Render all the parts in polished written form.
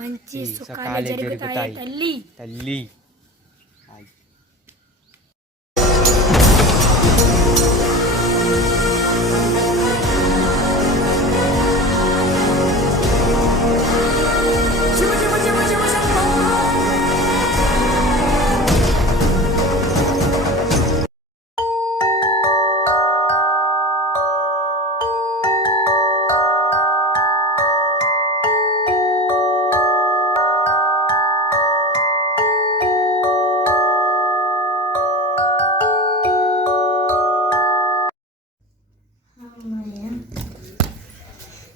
మంచి సుఖాలు జరుగుతాయి తల్లి తల్లి.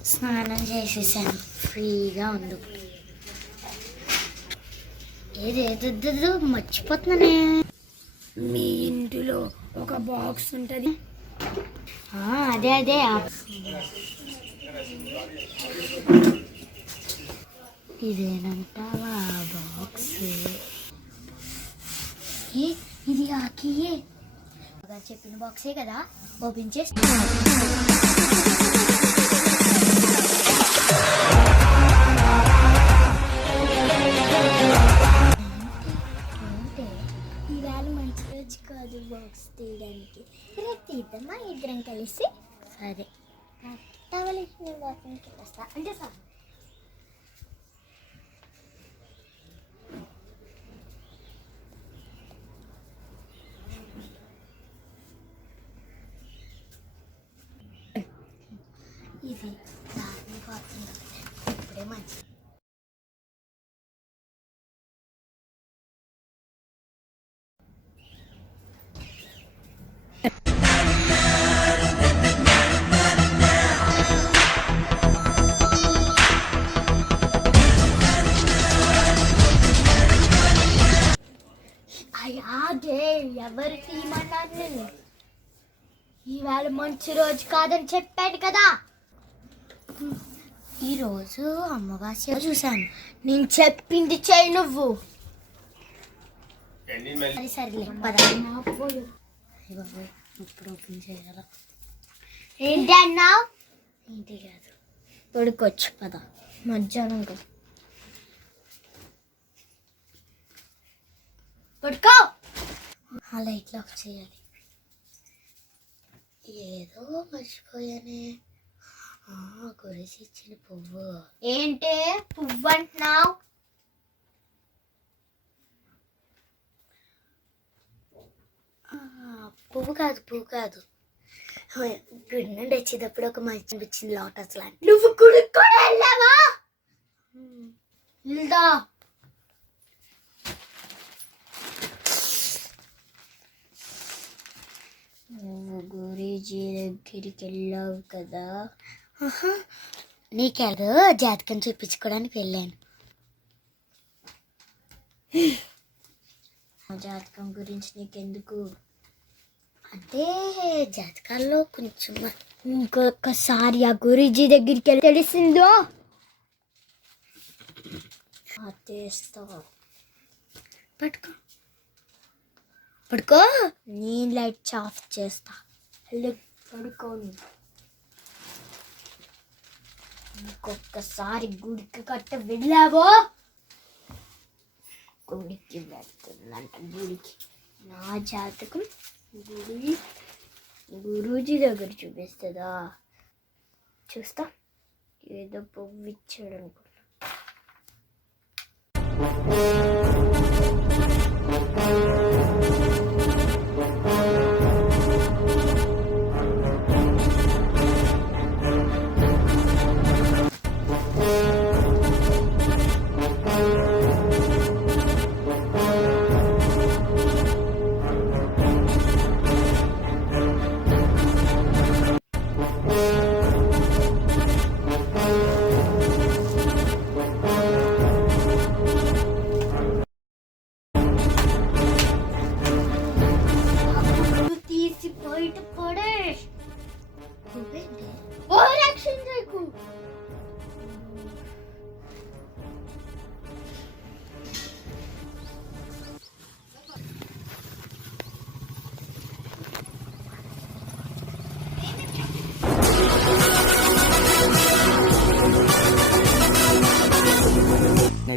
స్నానం చేసేసాను, ఫ్రీగా ఉంది. ఏదేదో మర్చిపోతున్నానే. మీ ఇంటిలో ఒక బాక్స్ ఉంటది, అదే ఇదేనంటావా బాక్స్? ఇది ఆకియే చెప్పిన బాక్సే కదా, ఓపెన్ చేసి ఇవాళ మంచి రోజు కాదు బాక్స్ తీయడానికి, రేపు తీద్దామా ఇద్దరం కలిసి? సరే టవల్ నేను బాత్రూమ్కి వస్తా అంటే సార్. ఇది బాత్రూమ్ ఇప్పుడే మంచి. అదే ఎవరు తీయమన్నారు? నేను ఇవాళ మంచి రోజు కాదని చెప్పాడు కదా. ఈరోజు అమావాస్య చూశాను. నేను చెప్పింది చేయి నువ్వు. సరేలే పద. ఇప్పుడు ఓపెన్ చేయాల. ఏంటి అన్నావు? ఏంటి కాదు, పడుకోవచ్చు పద. మధ్యాహ్నం కదా పడుకో. ఆ లైట్లు ఆఫ్ చేయాలి. ఏదో మర్చిపోయానే, కొలిసి ఇచ్చిన పువ్వు. ఏంటే పువ్వు అంటున్నావు? పువ్వు కాదు. గుడి నుండి వచ్చేటప్పుడు ఒక మంచి అనిపించింది, లోటస్ లాంటి. నువ్వు గుడికి కూడా వెళ్ళావా? వెళ్దా నువ్వు గురూజీ దగ్గరికి వెళ్ళావు కదా. నీకెదో జాతకం చూపించుకోవడానికి వెళ్ళాను. జాతకం గురించి నీకెందుకు అంటే, జాతకాల్లో కొంచెం ఇంకొకసారి ఆ గురూజీ దగ్గరికి వెళ్ళి తెలిసిందో తీస్తావు. పడుకో. నీ లైట్స్ ఆఫ్ చేస్తా. పడుకోను. ఇంకొకసారి గుడికి కట్ట వెళ్ళావో, గుడికి వెళ్తుందంట. గుడికి నా జాతకం గురూజీ దగ్గర చూపిస్తుందా? చూస్తా. ఏదో పువ్వు ఇచ్చాడు అనుకున్నా.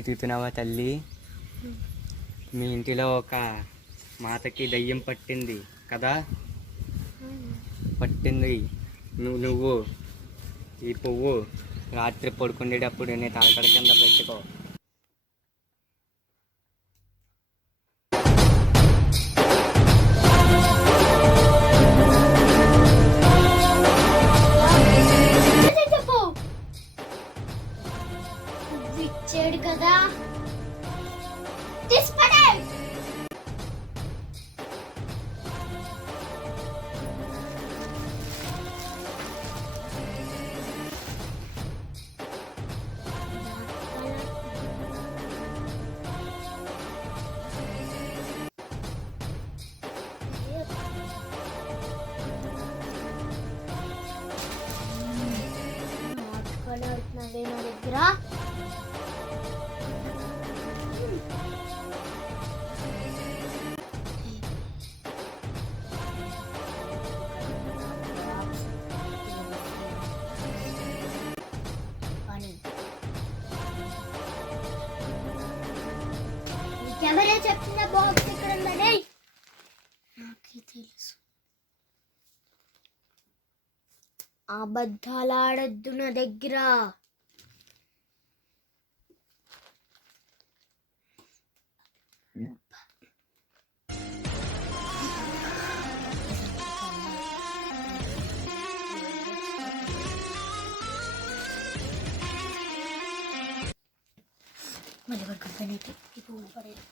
ఎదుగుతున్నావా తల్లి? మీ ఇంటిలో ఒక మాతకి దయ్యం పట్టింది కదా? పట్టింది. నువ్వు ఈ పువ్వు రాత్రి పడుకునేటప్పుడు నీ తలకడ కింద పెట్టుకో. చెప్పు ఇచ్చాడు కదా, తీసిపడే. నాటకాలు ఆడుతున్నావే నా దగ్గర. నీకెవరే చెప్తున్నా బాక్స్ ఇక్కడ ఉందని? నాకే తెలుసు. అబద్ధాలు ఆడద్దు నా దగ్గర. మళ్ళీ పడుకుంటానైతే ఇప్పుడు పడేది.